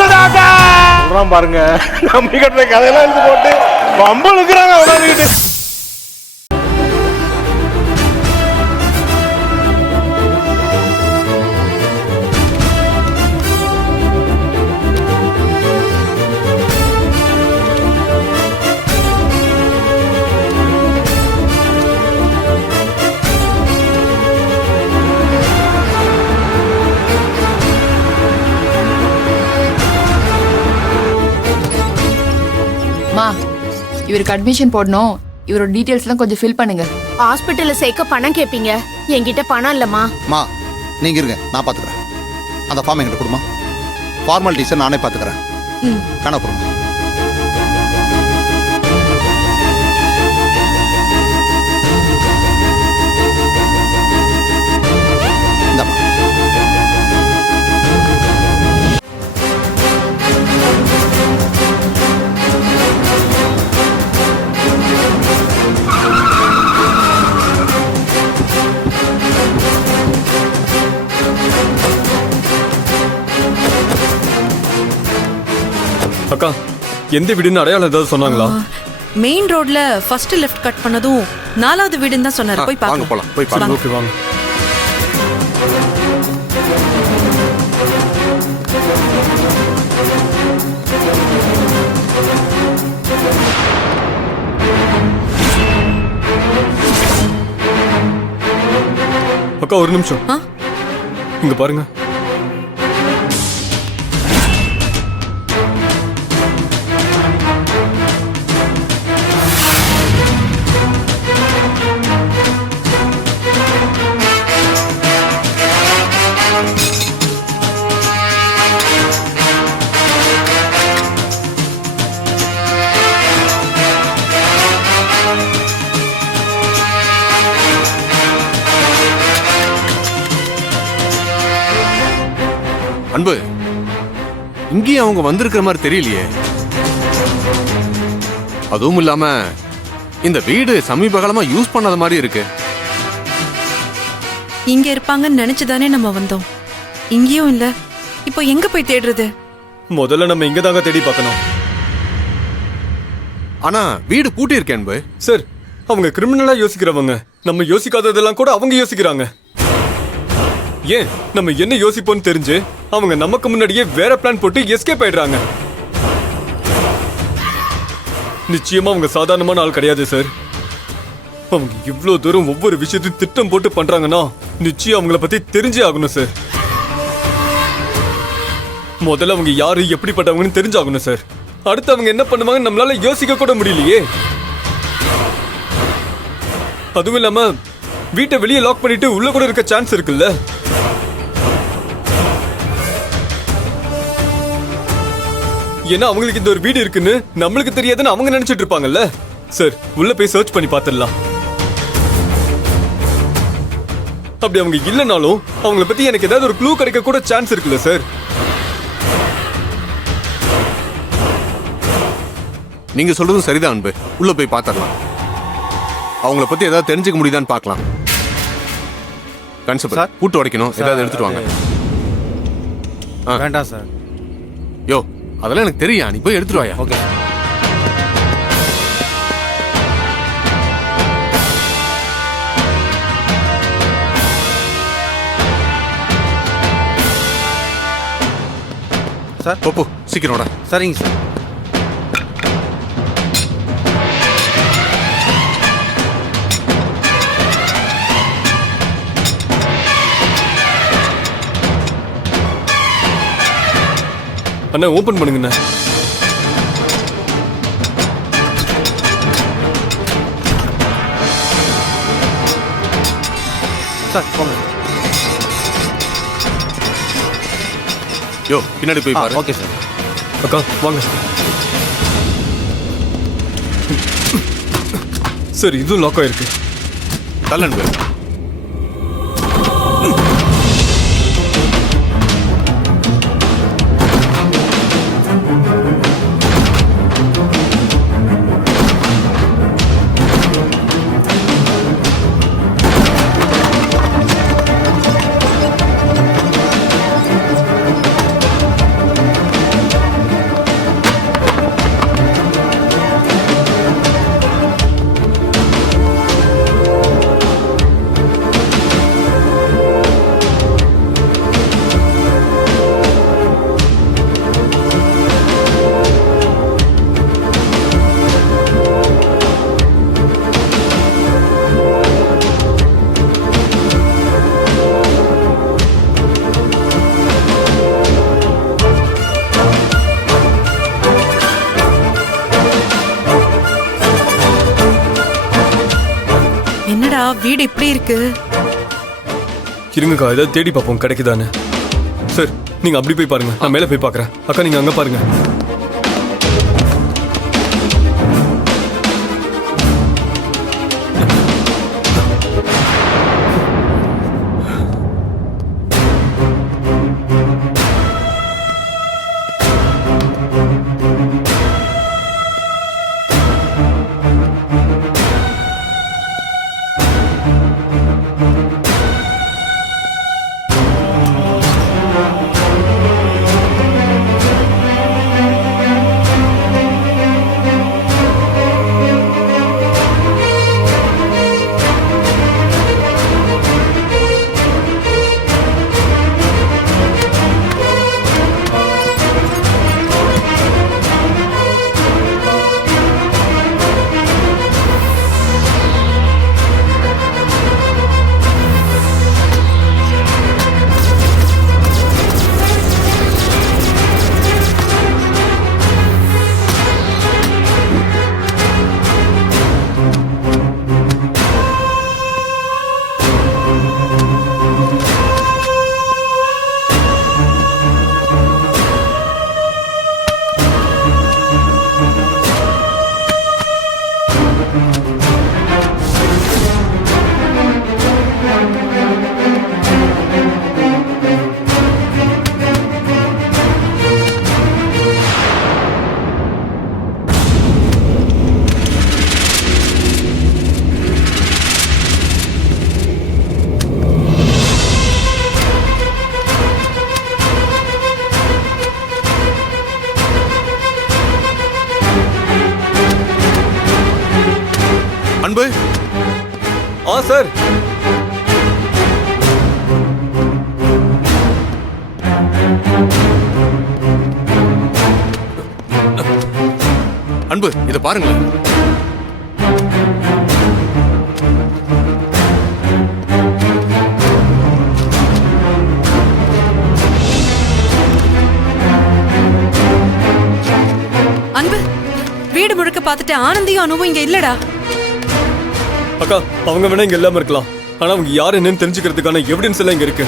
சொல்றான் பாருங்க. நம்பி கட்டுற கதையெல்லாம் எடுத்து போட்டு பம்பு இருக்கிறாங்க உடனே. இவருக்கு அட்மிஷன் போடணும். இவரோட டீடைல்ஸ்லாம் கொஞ்சம் ஃபில் பண்ணுங்க. ஹாஸ்பிட்டல்ல சேர்க்க பணம் கேப்பீங்க. என்கிட்ட பணம் இல்லம்மா. மா நீங்க இருங்க, நான் பாத்துக்கிறேன். அந்த ஃபார்ம் என்கிட்ட கொடுமா. ஃபார்மாலிட்டிஸை நானே பாத்துக்கிறேன். கணக்கு அக்கா, எந்த வீடுன்னு அடையாளம் ஏதாவது சொன்னாங்களா? மெயின் ரோட்ல ஃபர்ஸ்ட் லெஃப்ட் கட் பண்ணதும் 4வது வீடுன்னு தான் சொன்னாரு. போய் வாங்க போலாம். போய் பாருங்க. ஓகே வாங்க. அக்கா ஒரு நிமிஷம் இங்க பாருங்க. அன்பு, இங்கேயும் அவங்க வந்திருக்கிற மாதிரி தெரியலையே. அதுவும் இல்லாம இந்த வீடு சமீப காலமா யூஸ் பண்ணாத மாதிரி இருக்கு. இங்க இருப்பாங்கன்னு நினைச்சுதானே நம்ம வந்தோம். இங்கேயும் இல்ல. இப்போ எங்க போய் தேடுறது? முதல்ல நம்ம இங்க தாங்க தேடி பார்க்கணும். ஆனா வீடு பூட்டி இருக்கேன் அன்பு. சார், அவங்க கிரிமினலா யோசிக்கிறவங்க. நம்ம யோசிக்காததெல்லாம் கூட அவங்க யோசிக்கிறாங்க. ஏன் நம்ம என்ன யோசிப்போம்னு தெரிஞ்சு அவங்க நமக்கு முன்னாடியே வேற பிளான் போட்டு எஸ்கேப் ஆயிடுறாங்க. நிச்சயமா அவங்க சாதாரணமான ஆள் கிடையாது சார். அவங்க இவ்வளவு தூரம் ஒவ்வொரு விஷயத்தையும் திட்டம் போட்டு பண்றாங்கன்னா நிச்சயம் அவங்கள பத்தி தெரிஞ்சே ஆகணும் சார். முதல்ல அவங்க யாரு எப்படிப்பட்டவங்கன்னு தெரிஞ்சாகணும் சார். அடுத்து அவங்க என்ன பண்ணுவாங்கன்னு நம்மளால யோசிக்க கூட முடியலையே. அதுவும் இல்லாம வீட்டை வெளியே லாக் பண்ணிட்டு உள்ள கூட இருக்க சான்ஸ் இருக்குல்ல. ஏன்னா அவங்களுக்கு இந்த ஒரு வீடு இருக்குன்னு நம்மளுக்கு தெரியாதுன்னு அவங்க நினைச்சிட்டு இருப்பாங்கல்ல. சார், உள்ள போய் சர்ச் பண்ணி பார்த்துடலாம். அப்படி அவங்க இல்லைனாலும் அவங்கள பத்தி எனக்கு ஏதாவது ஒரு க்ளூ கிடைக்க கூட சான்ஸ் இருக்குல்ல சார். நீங்க சொல்றதும் சரிதான் அன்பு. உள்ள போய் பார்த்துடலாம். அவங்கள பத்தி ஏதாவது தெரிஞ்சுக்க முடியுதான்னு பார்க்கலாம். கான்ஸ்டபிள், பூட்டு உடைக்கணும். ஏதாவது எடுத்துட்டு வாங்க. வேண்டாம் சார். யோ, அதெல்லாம் எனக்கு தெரியும். நீ போய் எடுத்துட்டு வாயா. Okay sir. போ சீக்கிரம். சரிங்க சார். அண்ணா ஓபன் பண்ணுங்கண்ணா. சார் போங்க. யோ, பின்னாடி போய் பாரு. Okay sir. அக்கா வாங்க. சார், இதுவும் லாக் ஆயிருக்கு. தள்ளன்பு. வீடு இப்படி இருக்கு. இருங்கக்கா ஏதாவது தேடி பார்ப்போம் கிடைக்குதான்னு. சார் நீங்க அப்படி போய் பாருங்க, நான் மேலே போய் பார்க்கறேன். அக்கா நீங்க அங்க பாருங்க. அன்பு. சார் அன்பு இத பாருங்களேன். அன்பு, வீடு முழுக்க பார்த்துட்டு ஆனந்தியும் அனுவும் இங்க இல்லடா. அக்கா அவங்க வேணா இங்க இல்லாம இருக்கலாம், ஆனா அவங்க யார் என்னன்னு தெரிஞ்சுக்கிறதுக்கான எவிடன்ஸ் எல்லாம் இங்க இருக்கு.